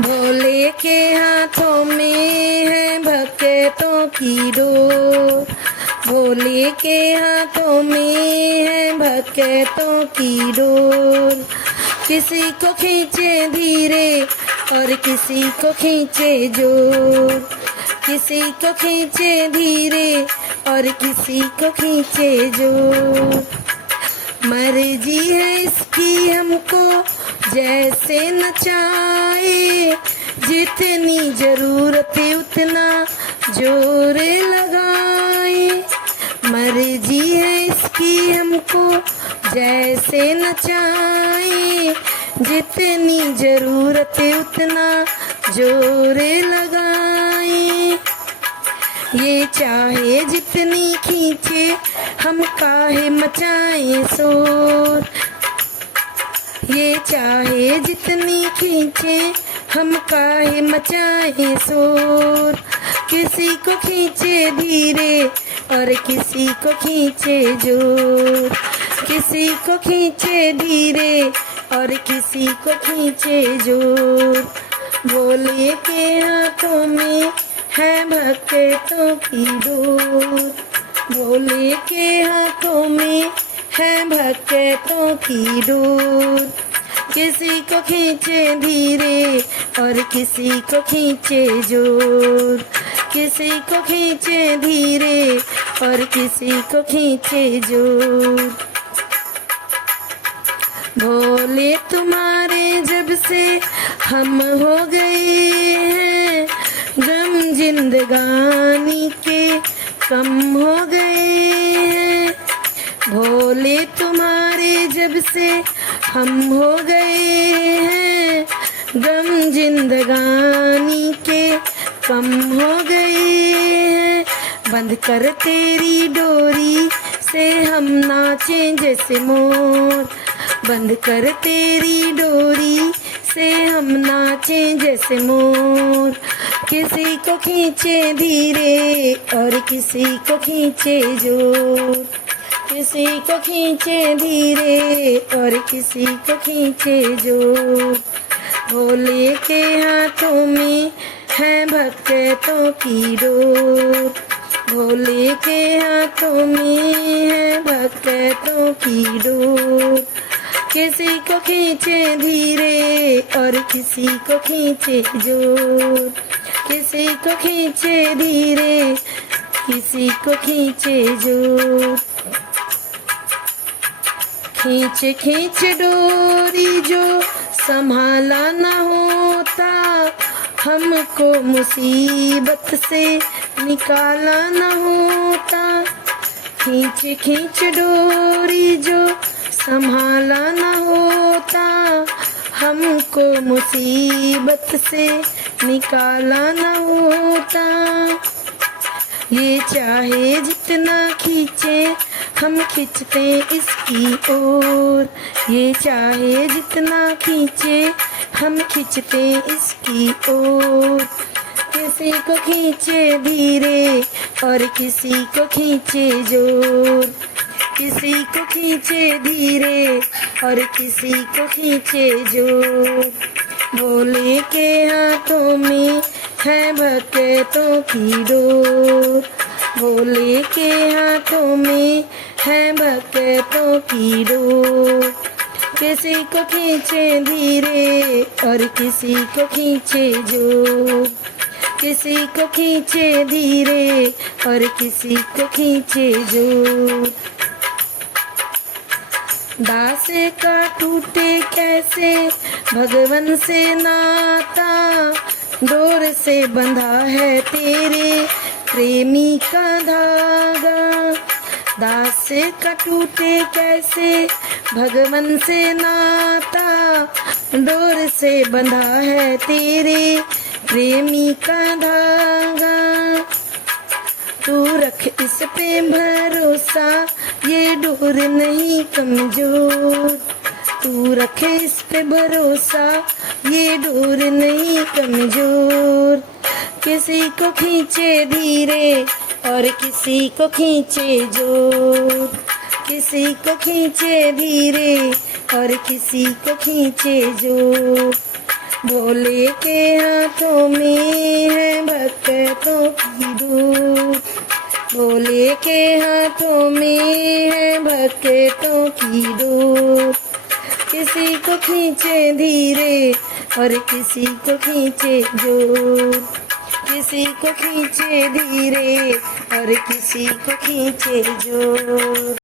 भोले के हाथों में है भक्तों की डोर। भोले के हाथों में है भक्तों की डोर। किसी को खींचे धीरे और किसी को खींचे जोर। किसी को खींचे धीरे और किसी को खींचे जोर। मर्जी है इसकी हमको जैसे नचाए, जितनी जरूरत उतना जोर लगाए। मर्जी है इसकी हमको जैसे नचाए, जितनी जरूरत उतना जोर लगाए। ये चाहे जितनी खींचे हम काहे मचाएं शोर। ये चाहे जितनी खींचे हम काहे मचाएं शोर। किसी को खींचे धीरे और किसी को खींचे जोर। किसी को खींचे धीरे और किसी को खींचे जोर। भोले के हाथों में है भक्तों की डोर। भोले के हाथों में है भक्तों की डोर। किसी को खींचे धीरे और किसी को खींचे जोर। किसी को खींचे धीरे और किसी को खींचे जोर। भोले तुम्हारे जब से हम हो गए हैं, गम जिंदगानी के कम हो गए हैं। भोले तुम्हारे जब से हम हो गए हैं, गम जिंदगानी के कम हो गए हैं। बंद कर तेरी डोरी से हम नाचें जैसे मोर। बंद कर तेरी डोरी से हम नाचें जैसे मोर। किसी को खींचे धीरे और किसी को खींचे जोर। किसी को खींचे धीरे और किसी को खींचे जोर। भोले के हाथों में है भक्तों की डोर। भोले के हाथों में है भक्तों की डोर। किसी को खींचे धीरे और किसी को खींचे जोर। किसी को खींचे धीरे किसी को खींचे जोर। खींच खींच डोरी जो संभाला न होता, हमको मुसीबत से निकाला न होता। खींच खींच डोरी जो संभाला न होता, हमको मुसीबत से निकाला न होता। ये चाहे जितना खींचे हम खींचते इसकी ओर। ये चाहे जितना खींचे हम खींचते इसकी ओर। किसी को खींचे धीरे और किसी को खींचे जोर। किसी को खींचे धीरे और किसी को खींचे जोर। भोले के हाथों में है भक्तों की डोर। भोले के हाथों में है भक्तों की डोर। किसी को खींचे धीरे और किसी को खींचे जोर। किसी को खींचे धीरे और किसी को खींचे जोर। दास का टूटे कैसे भगवन से नाता, डोर से बंधा है तेरे प्रेमी का धागा। दास का टूटे कैसे भगवन से नाता, डोर से बंधा है तेरे प्रेमी का धागा। तू रख इस पे भरोसा, ये डोर नहीं कमजोर। तू रख इस पे भरोसा, ये डोर नहीं कमजोर। किसी को खींचे धीरे और किसी को खींचे जोर। किसी को खींचे धीरे और किसी को खींचे जोर। भोले के हाथों में है भक्तों की डोर, भोले के हाथों में है भक्तों की डोर। किसी को खींचे धीरे और किसी को खींचे जोर, किसी को खींचे धीरे और किसी को खींचे जोर।